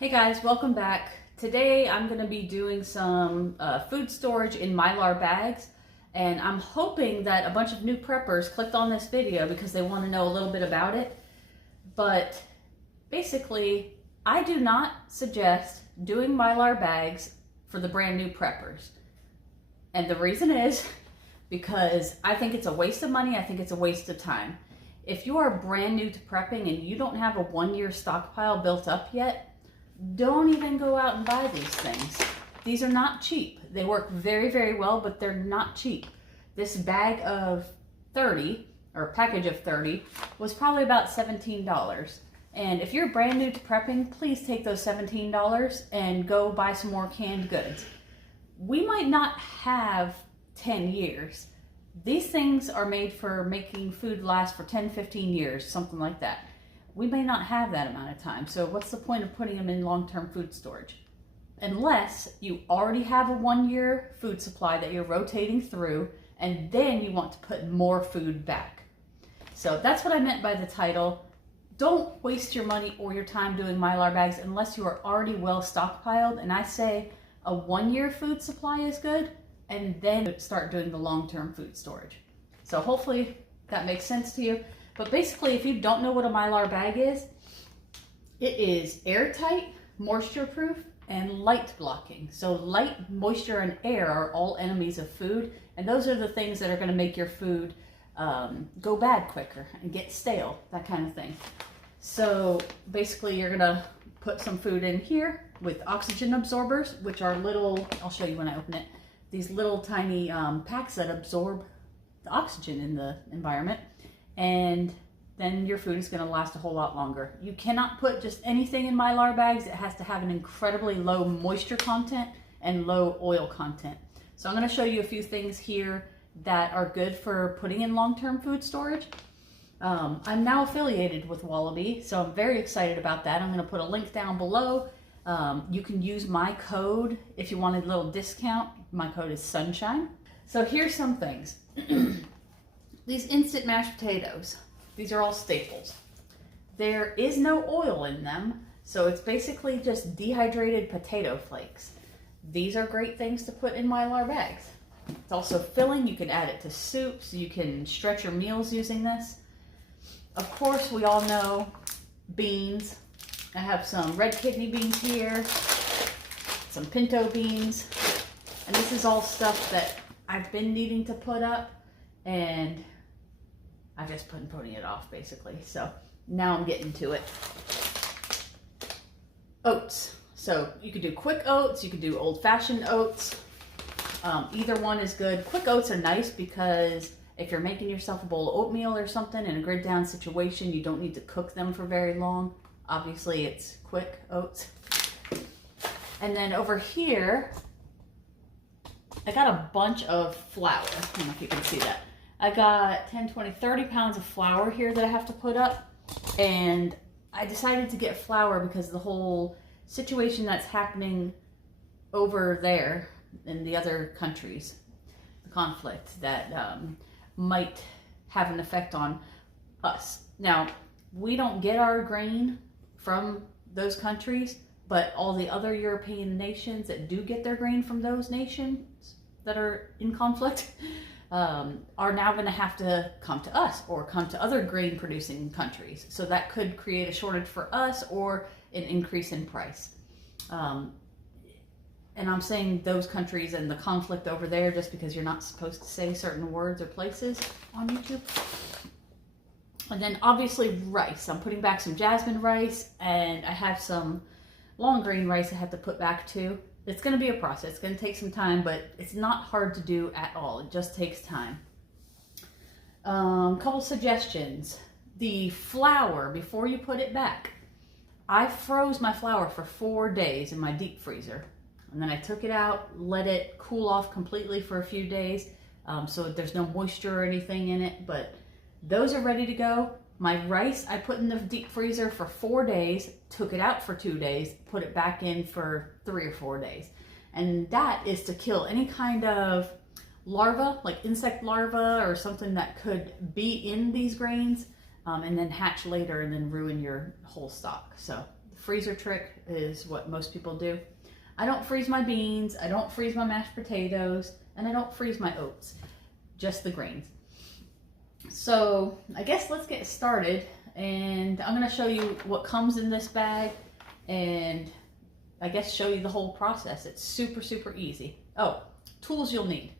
Hey guys, welcome back. Today I'm going to be doing some food storage in Mylar bags, and I'm hoping that a bunch of new preppers clicked on this video because they want to know a little bit about it. But basically, I do not suggest doing Mylar bags for the brand new preppers. And the reason is because I think it's a waste of money, I think it's a waste of time. If you are brand new to prepping and you don't have a 1-year stockpile built up yet, don't even go out and buy these things. These are not cheap. They work very, very well, but they're not cheap. This bag of 30, or package of 30, was probably about $17. And if you're brand new to prepping, please take those $17 and go buy some more canned goods. We might not have 10 years. These things are made for making food last for 10, 15 years, something like that. We may not have that amount of time, so what's the point of putting them in long-term food storage? Unless you already have a 1-year food supply that you're rotating through, and then you want to put more food back. So that's what I meant by the title. Don't waste your money or your time doing Mylar bags unless you are already well stockpiled, and I say a 1-year food supply is good, and then start doing the long-term food storage. So hopefully that makes sense to you. But basically, if you don't know what a Mylar bag is, it is airtight, moisture-proof, and light blocking. So light, moisture, and air are all enemies of food, and those are the things that are going to make your food go bad quicker and get stale, that kind of thing. So basically, you're going to put some food in here with oxygen absorbers, which are little, I'll show you when I open it, these little tiny packs that absorb the oxygen in the environment. And then your food is going to last a whole lot longer. You cannot put just anything in Mylar bags. It has to have an incredibly low moisture content and low oil content. So I'm going to show you a few things here that are good for putting in long-term food storage. I'm now affiliated with Wallaby, so I'm very excited about that. I'm going to put a link down below. You can use my code if you wanted a little discount. My code is Sunshine. So here's some things. These instant mashed potatoes, these are all staples. There is no oil in them, so it's basically just dehydrated potato flakes. These are great things to put in Mylar bags. It's also filling. You can add it to soups. You can stretch your meals using this. Of course, we all know beans. I have some red kidney beans here, some pinto beans, and this is all stuff that I've been needing to put up, and I've just been putting it off basically. So now I'm getting to it. Oats. So you could do quick oats, you could do old-fashioned oats. Either one is good. Quick oats are nice because if you're making yourself a bowl of oatmeal or something in a grid down situation, you don't need to cook them for very long. Obviously it's quick oats. And then over here, I got a bunch of flour. I don't know if you can see that. I got 10, 20, 30 pounds of flour here that I have to put up. And I decided to get flour because the whole situation that's happening over there in the other countries, the conflict that might have an effect on us. Now, we don't get our grain from those countries, but all the other European nations that do get their grain from those nations that are in conflict are now going to have to come to us or come to other grain producing countries. So that could create a shortage for us or an increase in price. And I'm saying those countries and the conflict over there just because you're not supposed to say certain words or places on YouTube. And then obviously rice. I'm putting back some jasmine rice, and I have some long grain rice I have to put back too. It's going to be a process. It's going to take some time, but it's not hard to do at all. It just takes time. Couple suggestions. The flour, before you put it back, I froze my flour for 4 days in my deep freezer. And then I took it out, let it cool off completely for a few days, so there's no moisture or anything in it, but those are ready to go. My rice I put in the deep freezer for 4 days, took it out for 2 days, put it back in for 3 or 4 days. And that is to kill any kind of larva, like insect larva or something that could be in these grains, and then hatch later and then ruin your whole stock. So freezer trick is what most people do. I don't freeze my beans, I don't freeze my mashed potatoes, and I don't freeze my oats, just the grains. So I guess let's get started, and I'm going to show you what comes in this bag and I guess show you the whole process. It's super, super easy. Oh, tools you'll need.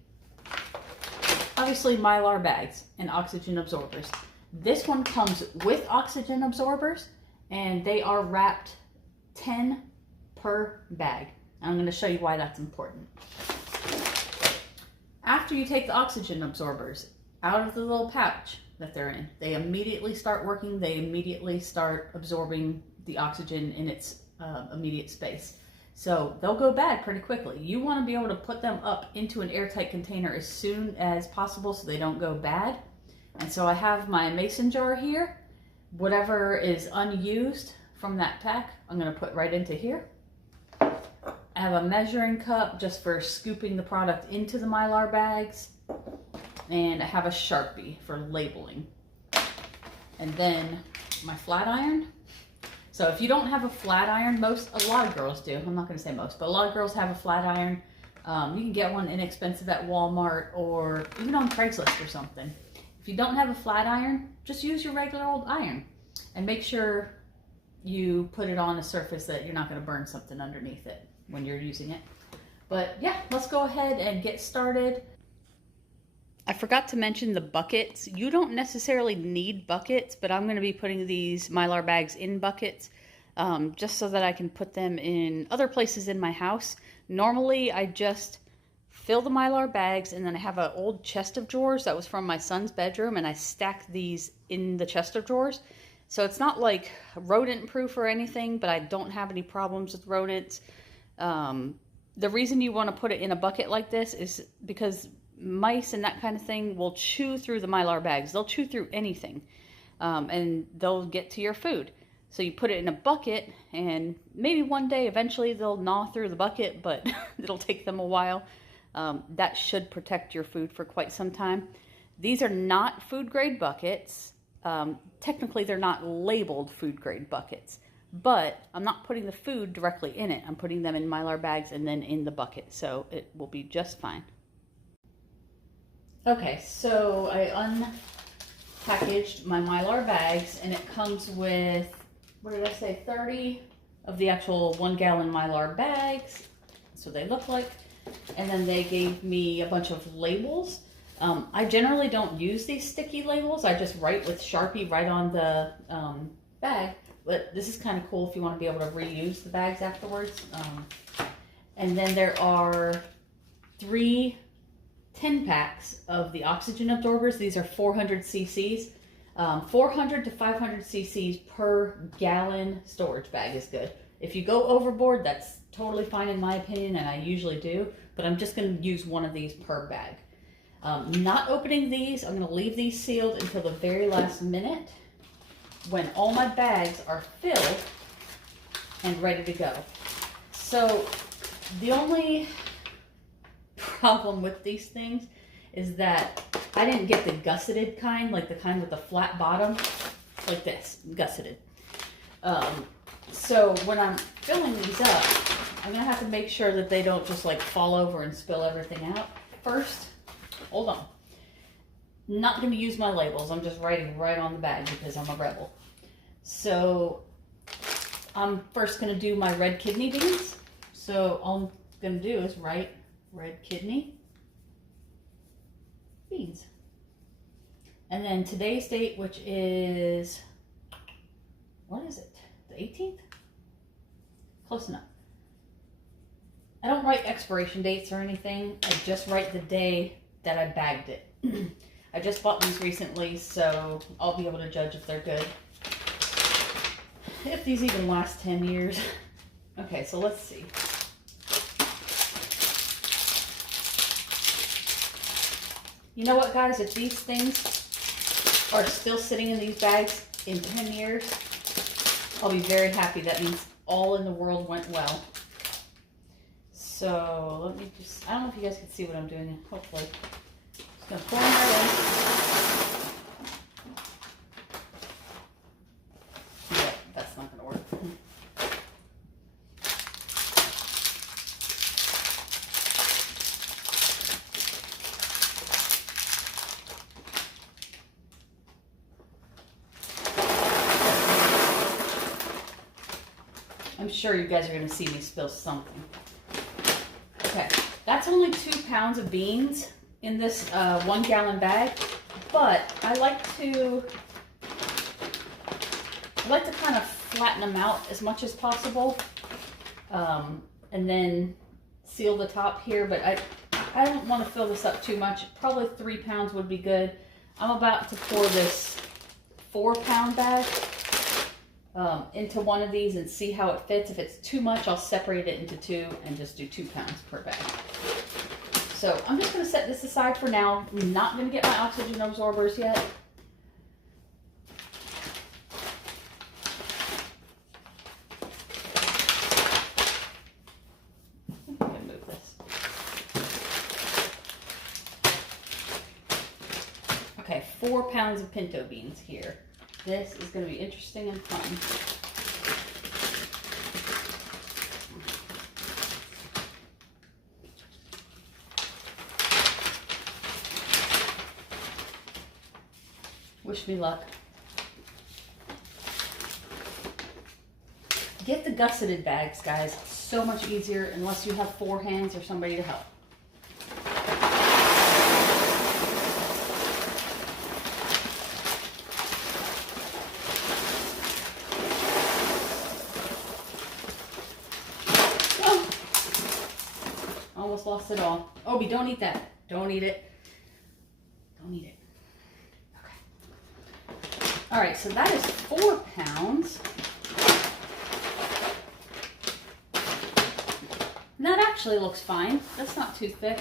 Obviously Mylar bags and oxygen absorbers. This one comes with oxygen absorbers and they are wrapped 10 per bag. And I'm going to show you why that's important. After you take the oxygen absorbers out of the little pouch that they're in, they immediately start working. They immediately start absorbing the oxygen in its immediate space. So they'll go bad pretty quickly. You want to be able to put them up into an airtight container as soon as possible so they don't go bad. And so I have my mason jar here. Whatever is unused from that pack, I'm going to put right into here. I have a measuring cup just for scooping the product into the Mylar bags. And I have a Sharpie for labeling. And then my flat iron. So if you don't have a flat iron, a lot of girls do. I'm not going to say most, but a lot of girls have a flat iron. You can get one inexpensive at Walmart or even on Craigslist or something. If you don't have a flat iron, just use your regular old iron and make sure you put it on a surface that you're not going to burn something underneath it when you're using it. But yeah, let's go ahead and get started. I forgot to mention the buckets. You don't necessarily need buckets, but I'm going to be putting these Mylar bags in buckets just so that I can put them in other places in my house. Normally, I just fill the Mylar bags and then I have an old chest of drawers that was from my son's bedroom and I stack these in the chest of drawers. So it's not like rodent proof or anything, but I don't have any problems with rodents. The reason you want to put it in a bucket like this is because mice and that kind of thing will chew through the Mylar bags. They'll chew through anything and they'll get to your food. So you put it in a bucket and maybe one day eventually they'll gnaw through the bucket, but it'll take them a while. That should protect your food for quite some time. These are not food grade buckets. Technically they're not labeled food grade buckets, but I'm not putting the food directly in it. I'm putting them in Mylar bags and then in the bucket, so it will be just fine. Okay, so I unpackaged my Mylar bags and it comes with, what did I say, 30 of the actual 1 gallon Mylar bags. That's what they look like. And then they gave me a bunch of labels. I generally don't use these sticky labels. I just write with Sharpie right on the bag. But this is kind of cool if you want to be able to reuse the bags afterwards. And then there are 3 10 packs of the oxygen absorbers. These are 400 cc's. 400 to 500 cc's per gallon storage bag is good. If you go overboard, that's totally fine in my opinion, and I usually do, but I'm just going to use one of these per bag. Not opening these. I'm going to leave these sealed until the very last minute when all my bags are filled and ready to go. So the only problem with these things is that I didn't get the gusseted kind, like the kind with the flat bottom, like this, gusseted. So when I'm filling these up, I'm gonna have to make sure that they don't just like fall over and spill everything out. First, hold on. Not gonna use my labels. I'm just writing right on the bag because I'm a rebel. So I'm first gonna do my red kidney beans. So all I'm gonna do is write red kidney beans. And then today's date, which is, what is it? The 18th? Close enough. I don't write expiration dates or anything. I just write the day that I bagged it. I just bought these recently, so I'll be able to judge if they're good. If these even last 10 years. Okay, so let's see. You know what, guys? If these things are still sitting in these bags in 10 years, I'll be very happy. That means all in the world went well. So let me just, I don't know if you guys can see what I'm doing, hopefully. Just gonna pour them right in. Yeah, that's not gonna work. I'm sure you guys are going to see me spill something. Okay, that's only 2 pounds of beans in this 1 gallon bag, but I like to kind of flatten them out as much as possible, and then seal the top here, but I don't want to fill this up too much. Probably 3 pounds would be good. I'm about to pour this 4-pound bag into one of these and see how it fits. If it's too much, I'll separate it into 2 and just do 2 pounds per bag. So I'm just going to set this aside for now. I'm not going to get my oxygen absorbers yet. I'm going to move this. Okay, 4 pounds of pinto beans here. This is going to be interesting and fun. Wish me luck. Get the gusseted bags, guys. It's so much easier unless you have 4 hands or somebody to help. Almost lost it all. Obi, don't eat that. Don't eat it. Don't eat it. Okay. All right, so that is 4 pounds. And that actually looks fine. That's not too thick.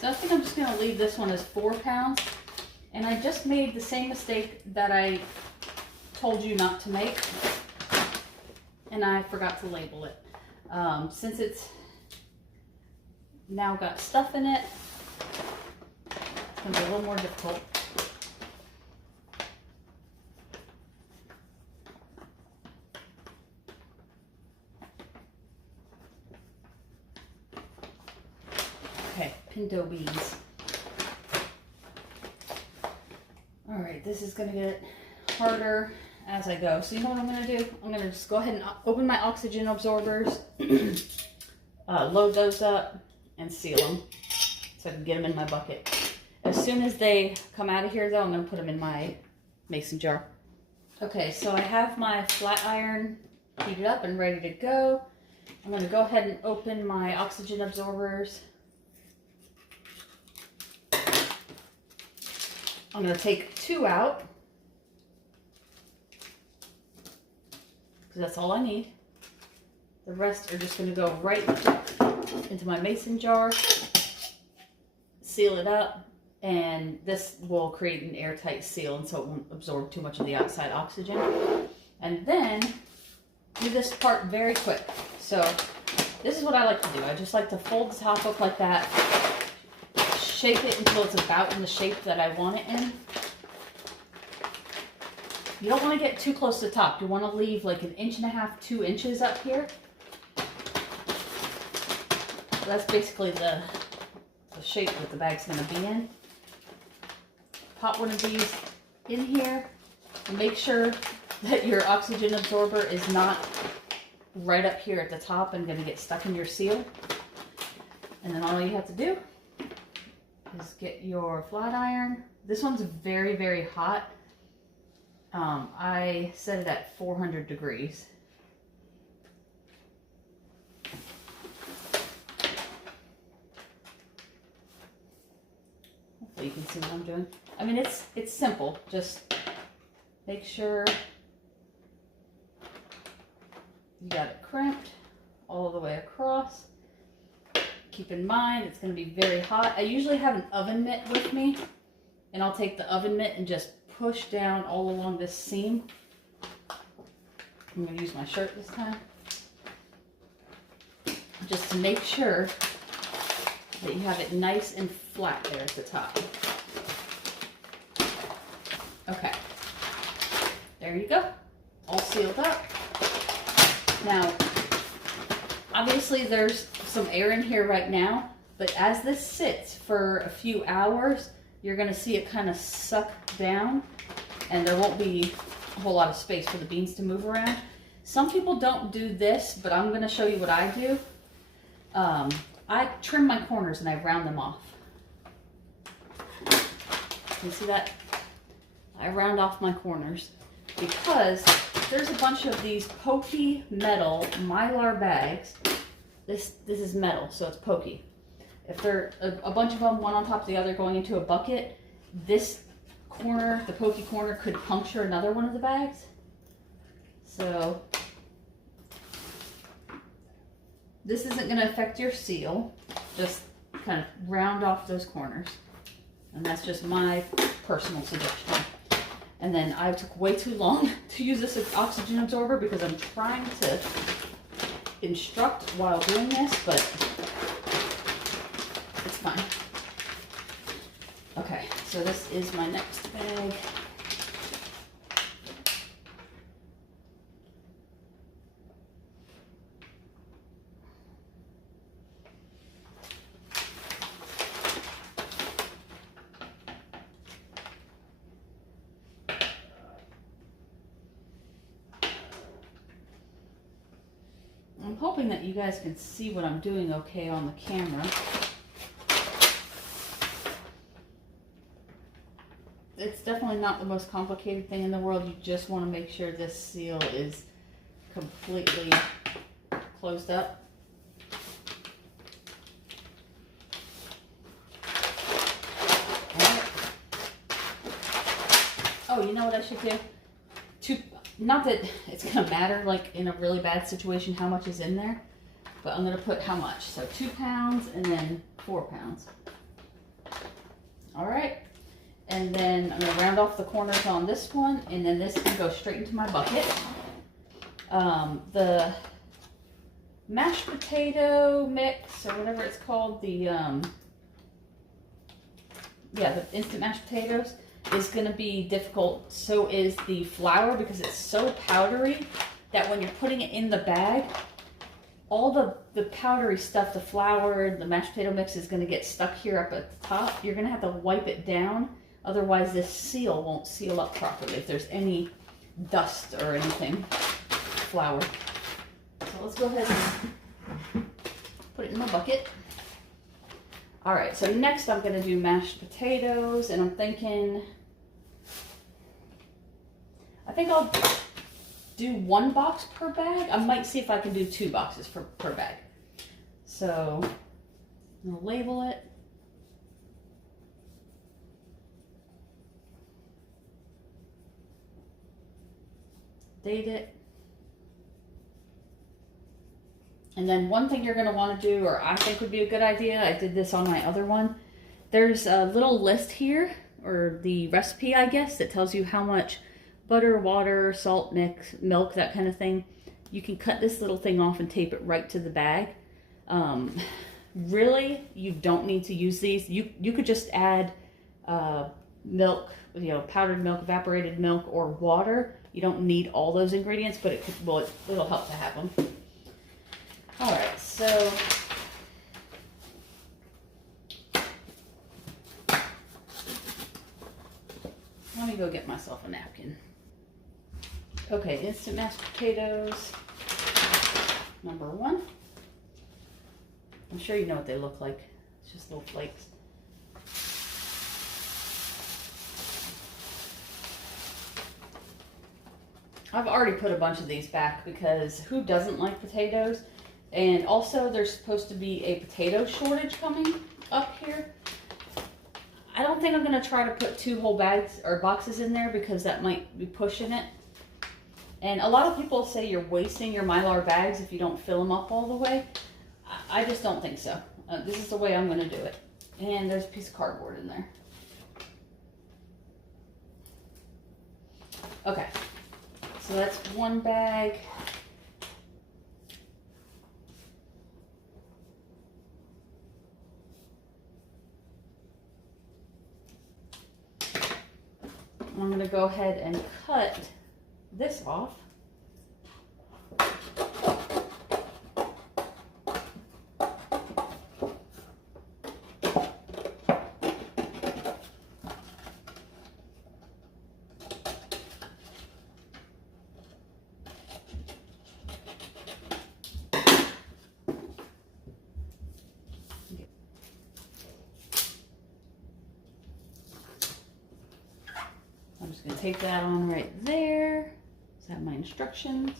So I think I'm just going to leave this one as 4 pounds. And I just made the same mistake that I told you not to make. And I forgot to label it. Since it's now got stuff in it, it's going to be a little more difficult. Okay, pinto beans. All right, this is going to get harder as I go. So you know what I'm going to do? I'm going to just go ahead and open my oxygen absorbers, load those up, and seal them so I can get them in my bucket. As soon as they come out of here though, I'm going to put them in my mason jar. Okay, so I have my flat iron heated up and ready to go. I'm going to go ahead and open my oxygen absorbers. I'm going to take 2 out because that's all I need. The rest are just going to go right into my mason jar, seal it up, and this will create an airtight seal, and so it won't absorb too much of the outside oxygen. And then do this part very quick. So this is what I like to do. I just like to fold the top up like that, shape it until it's about in the shape that I want it in. You don't want to get too close to the top. You want to leave like 1.5 inches, 2 inches up here. So that's basically the shape that the bag's going to be in. Pop one of these in here and make sure that your oxygen absorber is not right up here at the top and going to get stuck in your seal. And then all you have to do is get your flat iron. This one's very, very hot. I set it at 400 degrees. Hopefully you can see what I'm doing. I mean, it's simple. Just make sure you got it crimped all the way across. Keep in mind, it's going to be very hot. I usually have an oven mitt with me, and I'll take the oven mitt and just push down all along this seam. I'm going to use my shirt this time, just to make sure that you have it nice and flat there at the top. Okay, there you go, all sealed up. Now, obviously there's some air in here right now, but as this sits for a few hours, you're going to see it kind of suck down, and there won't be a whole lot of space for the beans to move around. Some people don't do this, but I'm going to show you what I do. I trim my corners and I round them off. You see that? I round off my corners because there's a bunch of these pokey metal Mylar bags. This is metal, so it's pokey. If they're a bunch of them, one on top of the other, going into a bucket, this corner, the pokey corner, could puncture another one of the bags. So this isn't going to affect your seal. Just kind of round off those corners. And that's just my personal suggestion. And then I took way too long to use this oxygen absorber because I'm trying to instruct while doing this, but it's fine. Okay, so this is my next bag. I'm hoping that you guys can see what I'm doing okay on the camera. It's definitely not the most complicated thing in the world. You just want to make sure this seal is completely closed up. Right. Oh, you know what I should do? Not that it's going to matter, like in a really bad situation, how much is in there, but I'm going to put how much. So 2 pounds and then 4 pounds. All right. And then I'm going to round off the corners on this one, and then this can go straight into my bucket. The mashed potato mix, or whatever it's called, the instant mashed potatoes, is going to be difficult. So is the flour, because it's so powdery that when you're putting it in the bag, all the powdery stuff, the flour, the mashed potato mix, is going to get stuck here up at the top. You're going to have to wipe it down. Otherwise, this seal won't seal up properly if there's any dust or anything, flour. So let's go ahead and put it in my bucket. All right, so next I'm going to do mashed potatoes, and I'm thinking, I think I'll do 1 box per bag. I might see if I can do 2 boxes per bag. So I'm going to label it. Date it. And then one thing you're going to want to do, or I think would be a good idea, I did this on my other one. There's a little list here, or the recipe, I guess, that tells you how much butter, water, salt, mix, milk, that kind of thing. You can cut this little thing off and tape it right to the bag. Really, you don't need to use these. You could just add milk, powdered milk, evaporated milk, or water. You don't need all those ingredients, but it'll help to have them. All right, so let me go get myself a napkin. Okay, instant mashed potatoes, number 1. I'm sure you know what they look like. It's just little flakes. I've already put a bunch of these back because who doesn't like potatoes? And also there's supposed to be a potato shortage coming up here. I don't think I'm going to try to put 2 whole bags or boxes in there because that might be pushing it. And a lot of people say you're wasting your Mylar bags if you don't fill them up all the way. I just don't think so. This is the way I'm going to do it. And there's a piece of cardboard in there. Okay. So that's 1 bag. I'm going to go ahead and cut this off. tape that on right there. I have my instructions.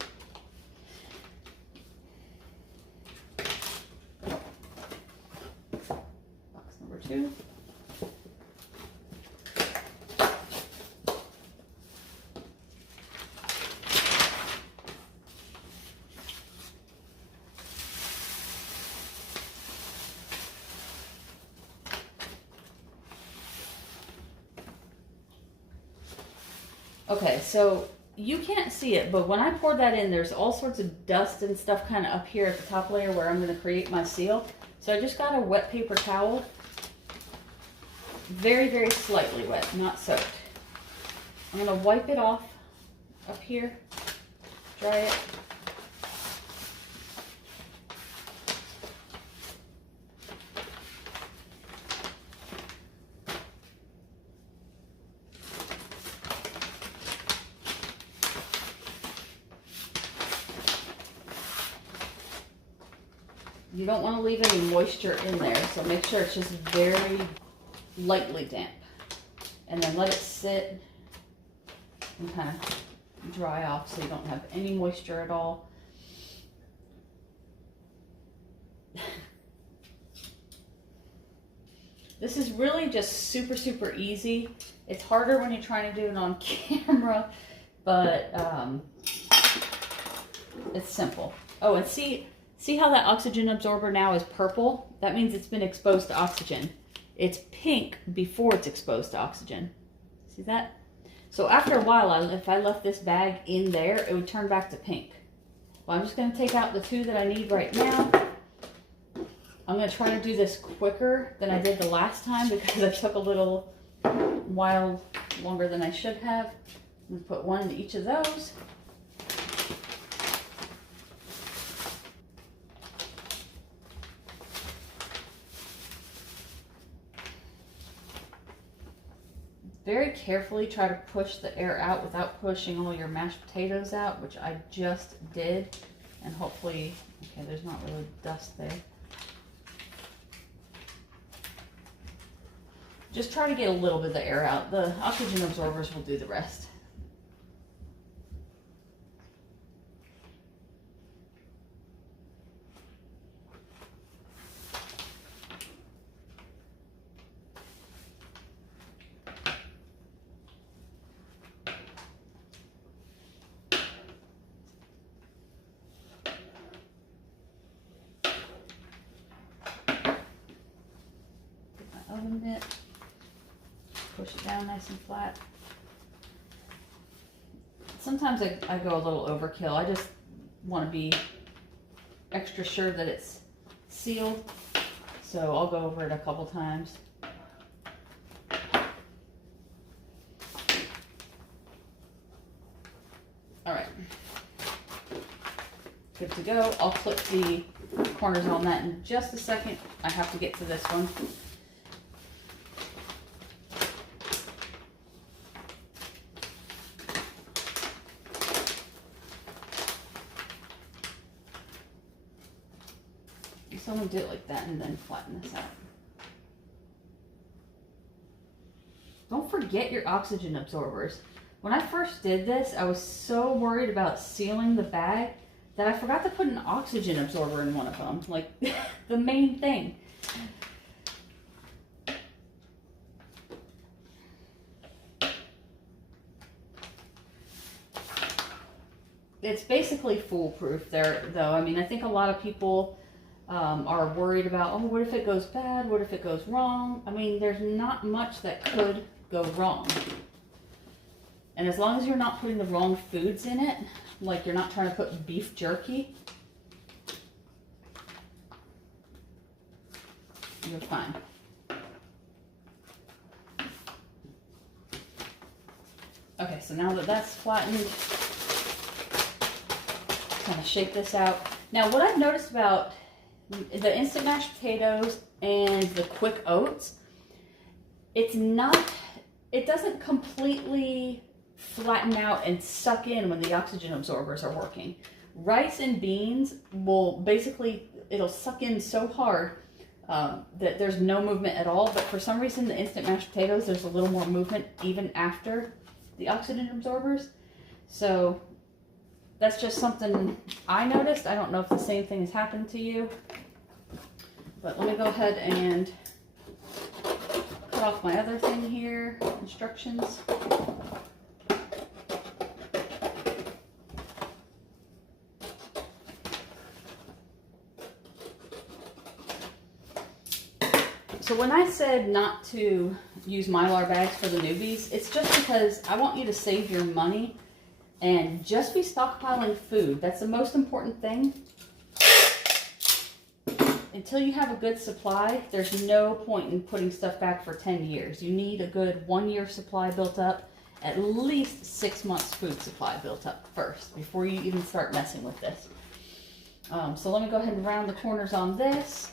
Box number 2. Okay, so you can't see it, but when I poured that in, there's all sorts of dust and stuff kind of up here at the top layer where I'm going to create my seal. So I just got a wet paper towel, very, very slightly wet, not soaked. I'm going to wipe it off up here, dry it. You don't want to leave any moisture in there, so make sure it's just very lightly damp. And then let it sit and kind of dry off so you don't have any moisture at all. This is really just super, super easy. It's harder when you're trying to do it on camera, but it's simple. Oh, and see how that oxygen absorber now is purple? That means it's been exposed to oxygen. It's pink before it's exposed to oxygen. See that? So after a while, if I left this bag in there, it would turn back to pink. Well, I'm just going to take out the 2 that I need right now. I'm going to try to do this quicker than I did the last time because I took a little while longer than I should have. I'm going to put 1 in each of those. Very carefully try to push the air out without pushing all your mashed potatoes out, which I just did. And hopefully, okay, there's not really dust there. Just try to get a little bit of the air out. The oxygen absorbers will do the rest. Oven mitt, push it down nice and flat. Sometimes I go a little overkill. I just want to be extra sure that it's sealed, so I'll go over it a couple times. All right, good to go. I'll clip the corners on that in just a second. I have to get to this one. So I'm going to do it like that and then flatten this out. Don't forget your oxygen absorbers. When I first did this, I was so worried about sealing the bag that I forgot to put an oxygen absorber in one of them. Like, the main thing. It's basically foolproof there, though. I mean, I think a lot of people are worried about, oh, what if it goes bad? What if it goes wrong? I mean, there's not much that could go wrong. And as long as you're not putting the wrong foods in it, like you're not trying to put beef jerky, you're fine. Okay, so now that that's flattened, kind of shake this out. Now, what I've noticed about the instant mashed potatoes and the quick oats, it doesn't completely flatten out and suck in when the oxygen absorbers are working. Rice and beans will basically, it'll suck in so hard that there's no movement at all, but for some reason the instant mashed potatoes, there's a little more movement even after the oxygen absorbers. So that's just something I noticed. I don't know if the same thing has happened to you. But let me go ahead and cut off my other thing here, instructions. So when I said not to use Mylar bags for the newbies, it's just because I want you to save your money and just be stockpiling food. That's the most important thing. Until you have a good supply, there's no point in putting stuff back for 10 years. You need a good 1 year supply built up, at least 6 months food supply built up first, before you even start messing with this. So let me go ahead and round the corners on this.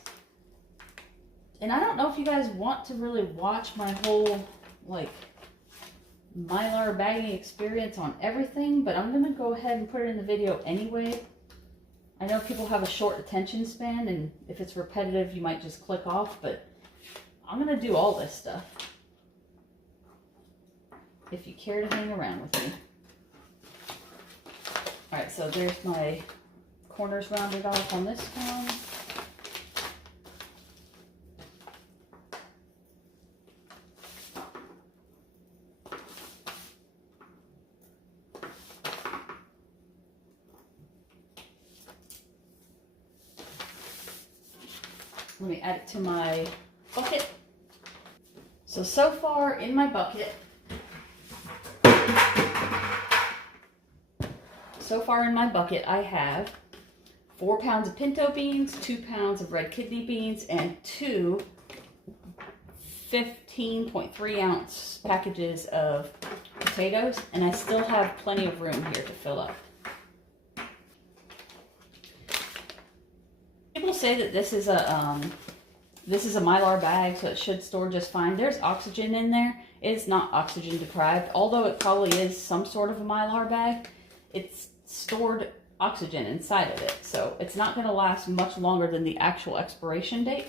And I don't know if you guys want to really watch my whole, like, Mylar bagging experience on everything, but I'm going to go ahead and put it in the video anyway. I know people have a short attention span, and if it's repetitive, you might just click off, but I'm going to do all this stuff if you care to hang around with me. Alright, so there's my corners rounded off on this one. Let me add it to my bucket. So far in my bucket, I have 4 pounds of pinto beans, 2 pounds of red kidney beans, and 2 15.3 ounce packages of potatoes, and I still have plenty of room here to fill up. People say that this is a Mylar bag, so it should store just fine. There's oxygen in there. It's not oxygen deprived, although it probably is some sort of a Mylar bag. It's stored oxygen inside of it, so it's not going to last much longer than the actual expiration date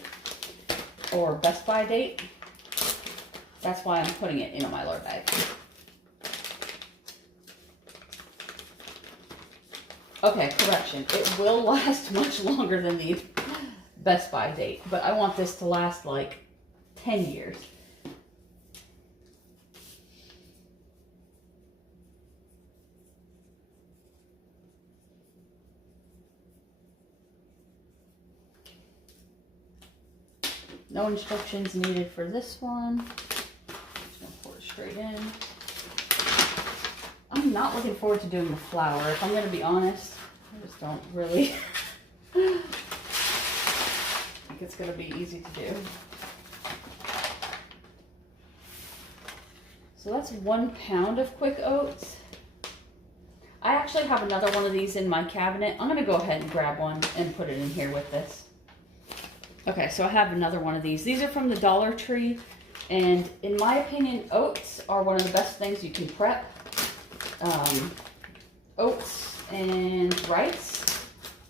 or Best Buy date. That's why I'm putting it in a Mylar bag. Okay, correction. It will last much longer than the Best Buy date, but I want this to last like 10 years. No instructions needed for this one. Just gonna pour it straight in. I'm not looking forward to doing the flour, if I'm going to be honest. I just don't really think it's going to be easy to do. So that's 1 pound of quick oats. I actually have another one of these in my cabinet. I'm going to go ahead and grab one and put it in here with this. Okay, so I have another one of these. These are from the Dollar Tree, and in my opinion, oats are one of the best things you can prep. Oats and rice,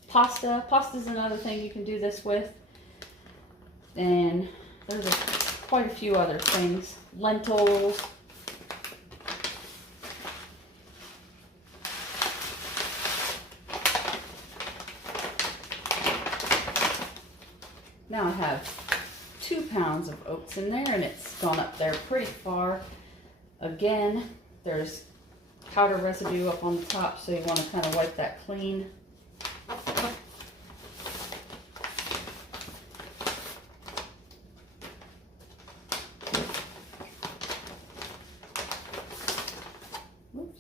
pasta. Pasta's another thing you can do this with. And there's quite a few other things. Lentils. Now I have 2 pounds of oats in there, and it's gone up there pretty far. Again, there's powder residue up on the top, so you want to kind of wipe that clean. Oops.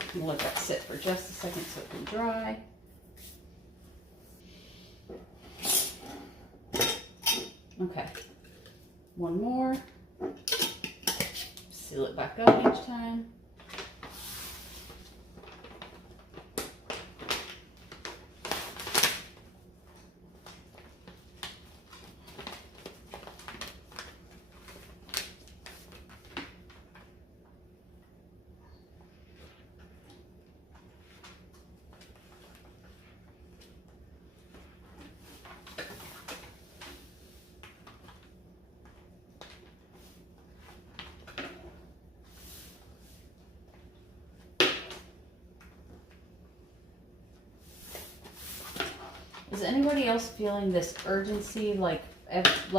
I'm going to let that sit for just a second so it can dry. Okay. One more. Seal it back up each time. Is anybody else feeling this urgency like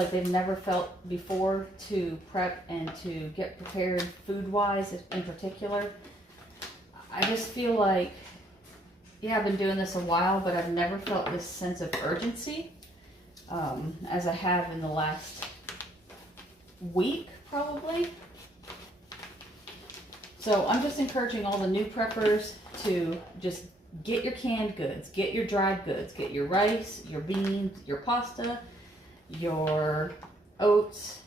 they've never felt before to prep and to get prepared food-wise in particular? I just feel like, yeah, I've been doing this a while, but I've never felt this sense of urgency as I have in the last week, probably. So I'm just encouraging all the new preppers to just get your canned goods, get your dried goods, get your rice, your beans, your pasta, your oats,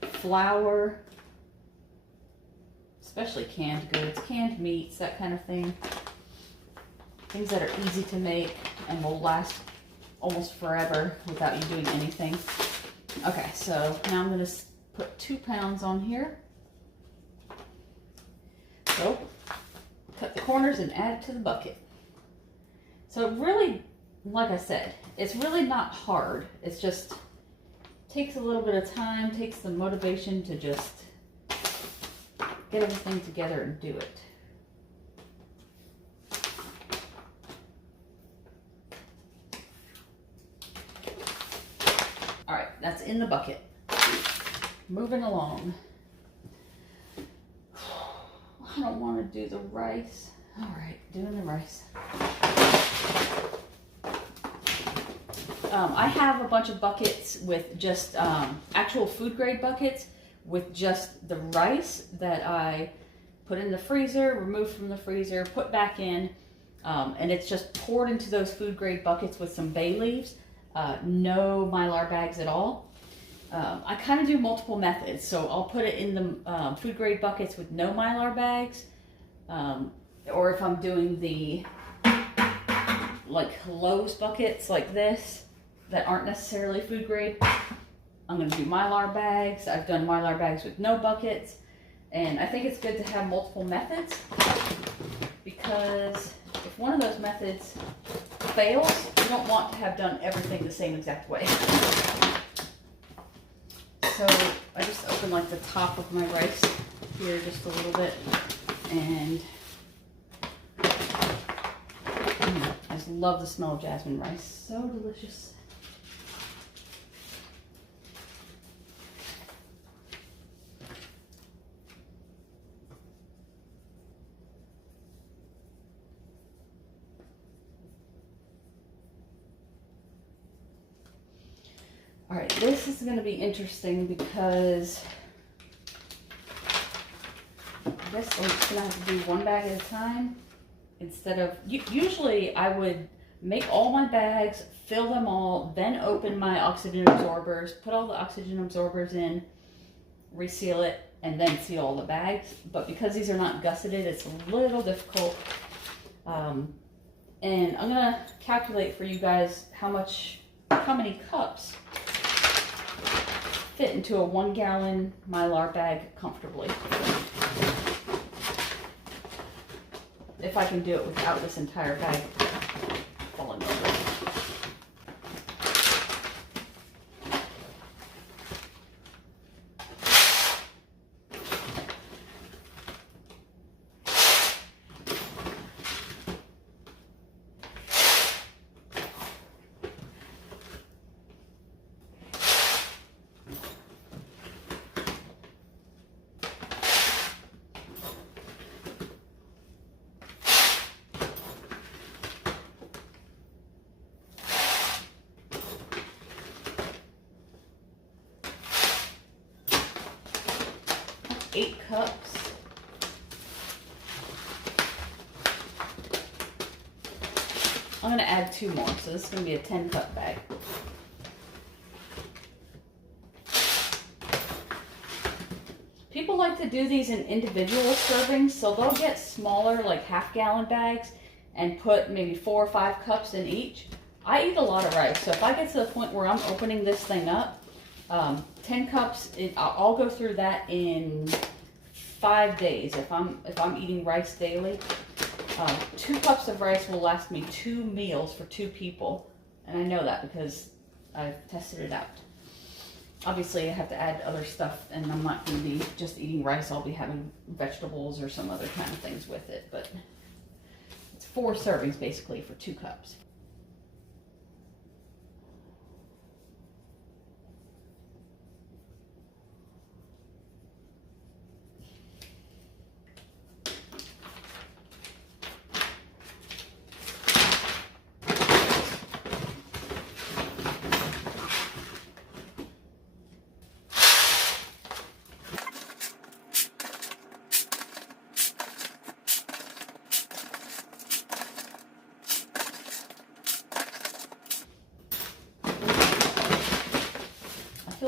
flour, especially canned goods, canned meats, that kind of thing. Things that are easy to make and will last almost forever without you doing anything. Okay, so now I'm going to put 2 pounds on here. So, cut the corners and add it to the bucket. So it really, like I said, it's really not hard. It's just takes a little bit of time, takes the motivation to just get everything together and do it. All right, that's in the bucket. Moving along. I don't want to do the rice. All right, doing the rice. I have a bunch of buckets with just actual food grade buckets with just the rice that I put in the freezer, removed from the freezer, put back in, and it's just poured into those food grade buckets with some bay leaves. No Mylar bags at all. I kind of do multiple methods, so I'll put it in the food grade buckets with no Mylar bags, or if I'm doing the like Lowe's buckets like this that aren't necessarily food grade, I'm going to do Mylar bags. I've done Mylar bags with no buckets, and I think it's good to have multiple methods because if one of those methods fails, you don't want to have done everything the same exact way. So I just open like the top of my rice here just a little bit, and I just love the smell of jasmine rice. So delicious. All right, this is going to be interesting because I guess I'm just going to have to do one bag at a time instead of, usually I would make all my bags, fill them all, then open my oxygen absorbers, put all the oxygen absorbers in, reseal it, and then seal all the bags. But because these are not gusseted, it's a little difficult. And I'm going to calculate for you guys how many cups fit into a 1 gallon Mylar bag comfortably. If I can do it without this entire bag falling over. That's 8 cups. I'm going to add 2 more, so this is going to be a 10 cup bag. People like to do these in individual servings, so they'll get smaller, like half-gallon bags, and put maybe 4 or 5 cups in each. I eat a lot of rice, so if I get to the point where I'm opening this thing up, 10 cups, I'll go through that in 5 days if I'm eating rice daily. 2 cups of rice will last me 2 meals for 2 people, and I know that because I've tested it out. Obviously, I have to add other stuff, and I'm not going to be just eating rice. I'll be having vegetables or some other kind of things with it, but it's 4 servings basically for 2 cups.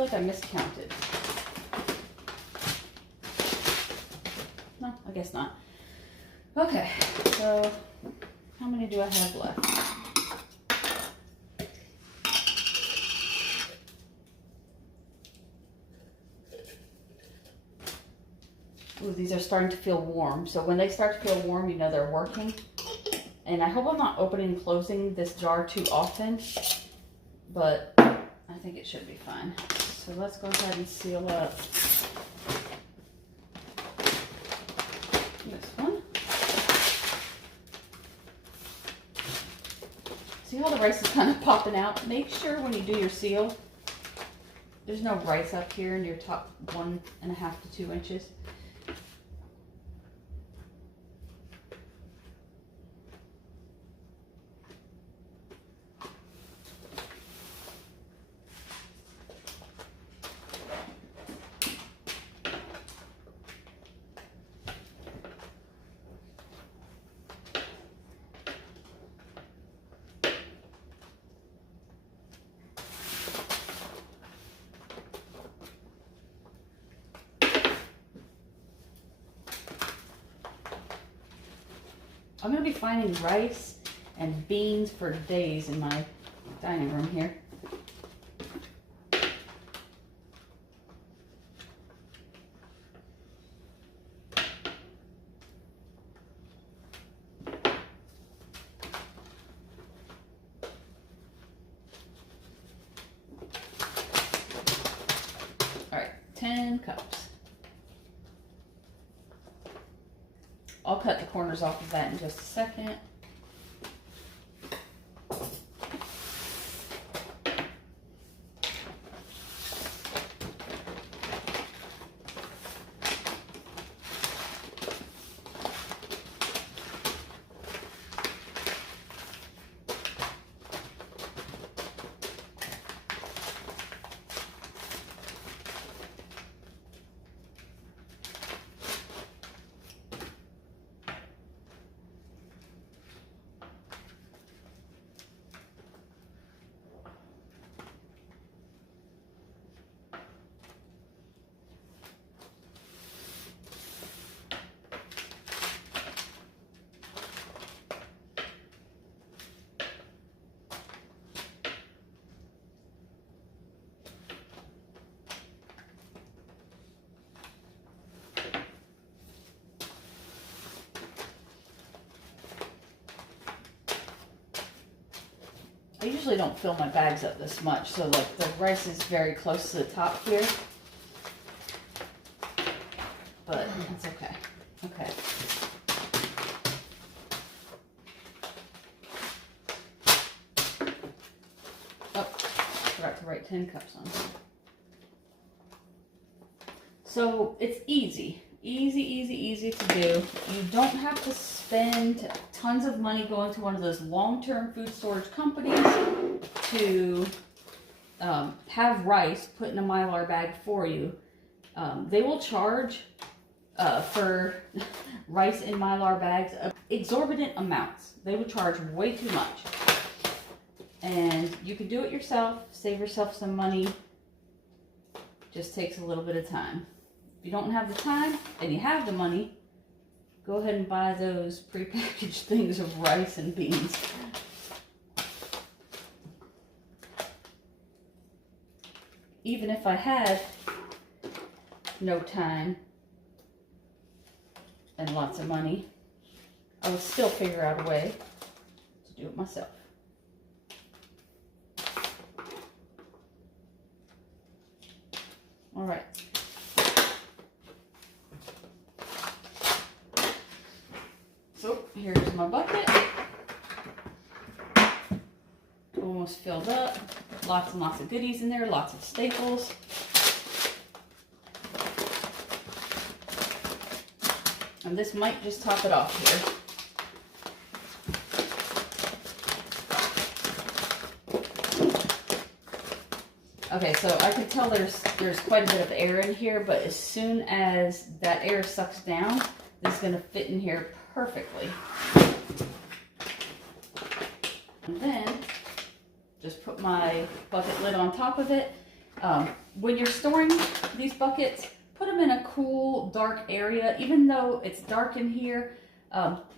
like I miscounted. No, I guess not. Okay, so how many do I have left? Ooh, these are starting to feel warm. So when they start to feel warm, you know they're working. And I hope I'm not opening and closing this jar too often, but I think it should be fine. So let's go ahead and seal up this one. See how the rice is kind of popping out? Make sure when you do your seal, there's no rice up here in your top 1.5 to 2 inches. I'm going to be finding rice and beans for days in my dining room here. All right, 10 cups. I'll cut the corners off of that in just a second. I usually don't fill my bags up this much, so like the rice is very close to the top here. But it's okay. Okay. Oh, forgot to write 10 cups on. So it's easy. Easy to do. You don't have to spend tons of money going to one of those long-term food storage companies to have rice put in a Mylar bag for you. They will charge for rice in Mylar bags exorbitant amounts. They would charge way too much. And you can do it yourself, save yourself some money. Just takes a little bit of time. If you don't have the time and you have the money, go ahead and buy those prepackaged things of rice and beans. Even if I had no time and lots of money, I would still figure out a way to do it myself. All right. So here's my bucket. Almost filled up. Lots and lots of goodies in there, lots of staples. And this might just top it off here. Okay, so I can tell there's quite a bit of air in here, but as soon as that air sucks down, this is going to fit in here perfectly. And then just put my bucket lid on top of it. when you're storing these buckets, put them in a cool, dark area. Even though it's dark in here,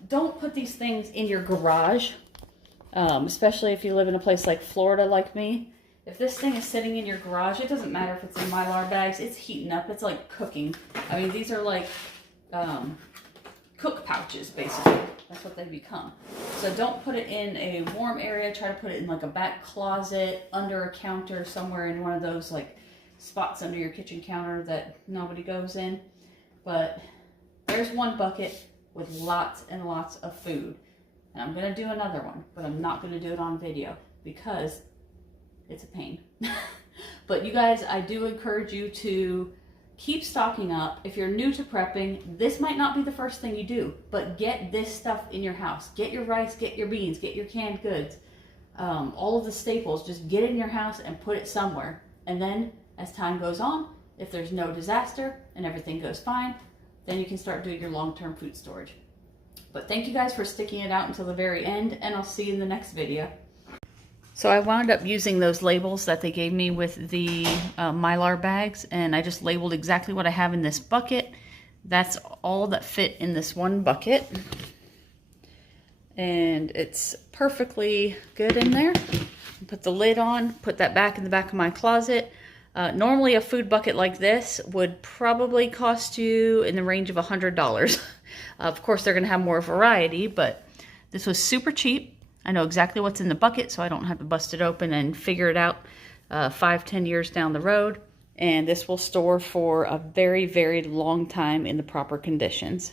don't put these things in your garage, especially if you live in a place like Florida like me. If this thing is sitting in your garage, it doesn't matter if it's in Mylar bags, it's heating up. It's like cooking. I mean, these are like cook pouches, basically. That's what they become. So don't put it in a warm area. Try to put it in like a back closet, under a counter, somewhere in one of those like spots under your kitchen counter that nobody goes in. But there's one bucket with lots and lots of food. And I'm going to do another one, but I'm not going to do it on video because it's a pain. But you guys, I do encourage you to keep stocking up. If you're new to prepping, this might not be the first thing you do, but get this stuff in your house. Get your rice, get your beans, get your canned goods, all of the staples. Just get it in your house and put it somewhere. And then as time goes on, if there's no disaster and everything goes fine, then you can start doing your long-term food storage. But thank you guys for sticking it out until the very end, and I'll see you in the next video. So I wound up using those labels that they gave me with the Mylar bags, and I just labeled exactly what I have in this bucket. That's all that fit in this one bucket. And it's perfectly good in there. Put the lid on, put that back in the back of my closet. Normally a food bucket like this would probably cost you in the range of $100. Of course, they're gonna have more variety, but this was super cheap. I know exactly what's in the bucket, so I don't have to bust it open and figure it out 5-10 years down the road. And this will store for a very, very long time in the proper conditions.